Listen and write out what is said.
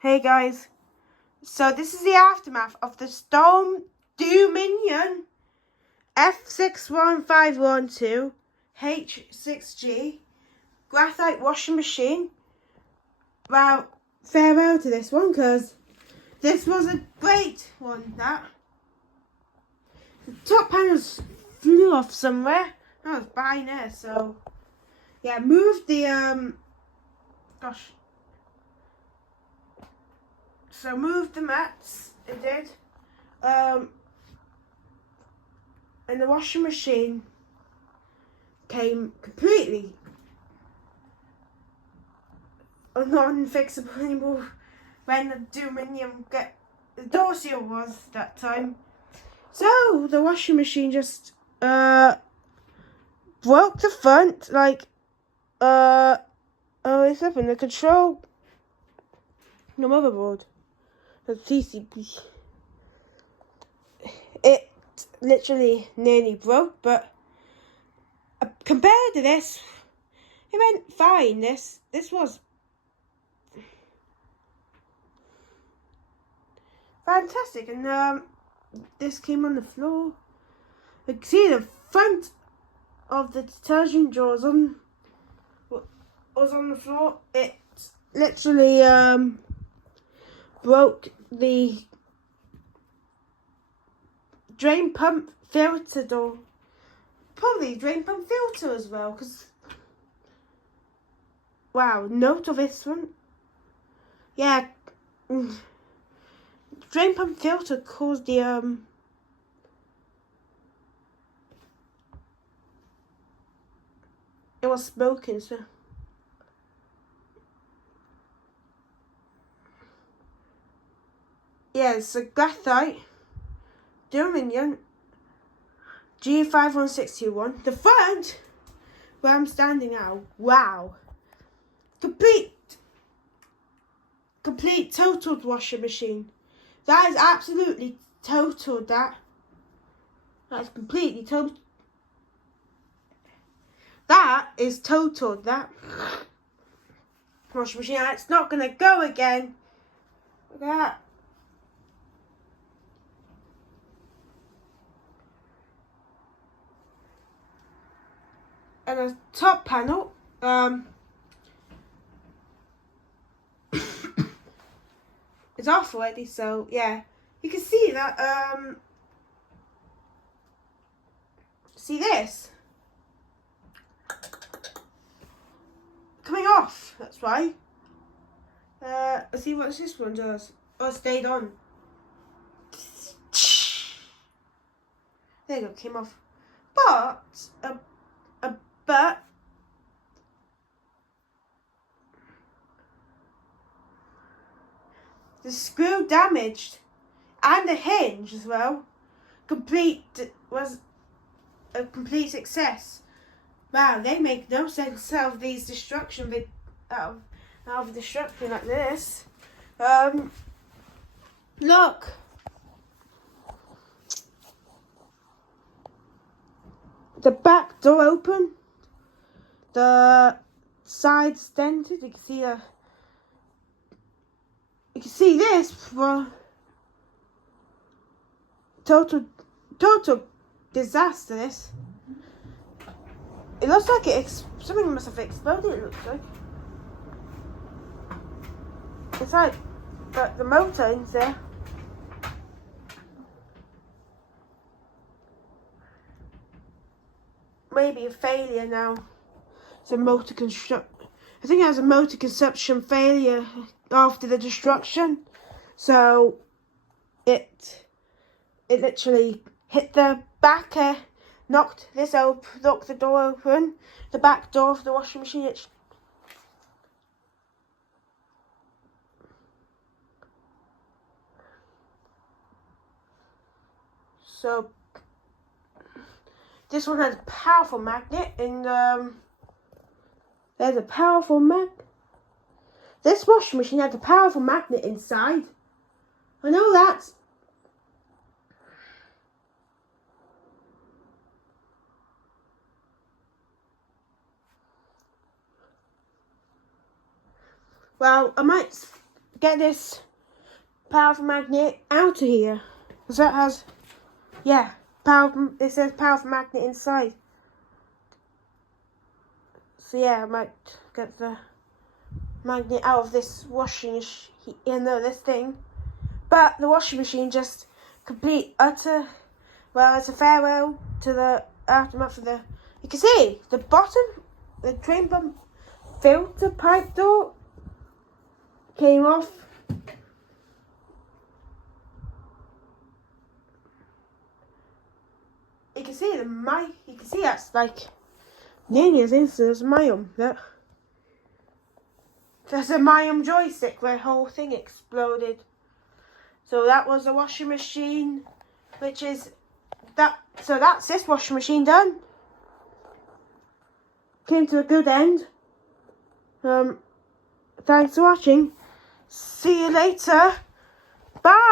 Hey guys, so this is the aftermath of the Storm Dominion F61512H6G graphite washing machine. Well, farewell to this one because this was a great one. That the top panels flew off somewhere. I was buying it, so yeah, moved the So moved the mats, it did, and the washing machine came completely non-fixable anymore when the door seal was that time. So the washing machine just broke the front, like it's up in the control, the motherboard. The PCB. It literally nearly broke, but compared to this, it went fine. This was fantastic, and this came on the floor. You can see the front of the detergent jar was on the floor. It literally broke the drain pump filter door. Probably drain pump filter as well, because wow, note of this one. Yeah, drain pump filter caused the it was smoking, so yeah, it's a graphite Dominion G51621. The front, where I'm standing now, wow. Complete totaled washing machine. That is absolutely totaled, that is completely total. That is totaled, that washing machine. It's not going to go again. Look at that. And the top panel, it's off already, so yeah, you can see that, see this coming off, that's why. Let's see what this one does. Oh, it stayed on. There you go, came off. But the screw damaged and the hinge as well. Was a complete success. Wow, they make no sense out of these destruction out of destruction like this. Look. The back door open. The sides dented. You can see this. Well, total disaster. This. It looks like something must have exploded. It looks like. It's like the motor is there. Maybe a failure now. It's a motor I think it has a motor consumption failure after the destruction. So it literally hit the back, knocked the door open, the back door of the washing machine. So this one has a powerful magnet, and there's a powerful This washing machine has a powerful magnet inside. I know that. Well, I might get this powerful magnet out of here. Because that has, yeah, it says powerful magnet inside. So yeah, I might get the magnet out of this washing machine, this thing. But the washing machine just it's a farewell to the aftermath of the, you can see the bottom, the drain pump filter pipe door came off. You can see that's like nearly as instant as Mayum. There's a Mayum joystick where the whole thing exploded. So that was a washing machine, which is that. So that's this washing machine done. Came to a good end. Thanks for watching. See you later. Bye.